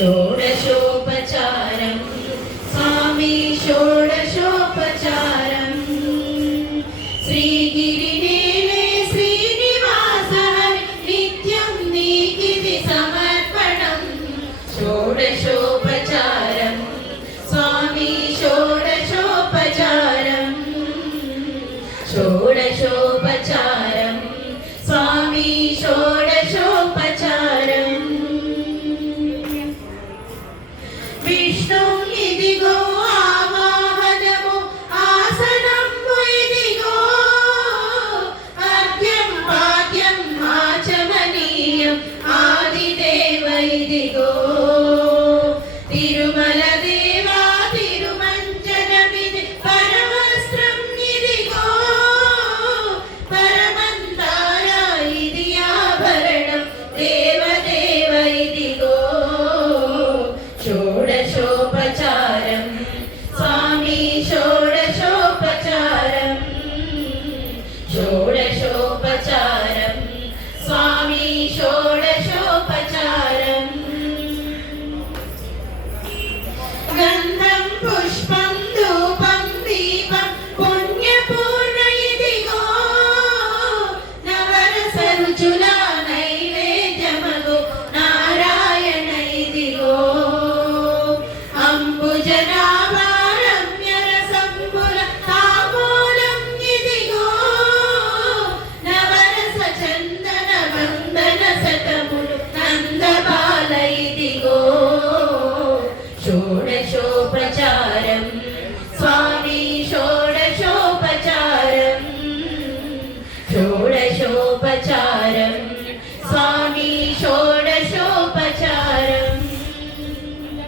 షోడశోపచారం స్వామి షోడశోపచారం శ్రీగిరినేలే శ్రీనివాస నిత్యం నీకిది సమర్పణం షోడశోపచారం స్వామి షోడశోపచారం షోడశోపచారం స్వామి షోడశోపచారం విష్ణు ఇదిగో ఆవాహనము ఆసనము ఇదిగో అర్ఘ్యం పాద్యం ఆచమనీయం ఆదిదేవ ఇదిగో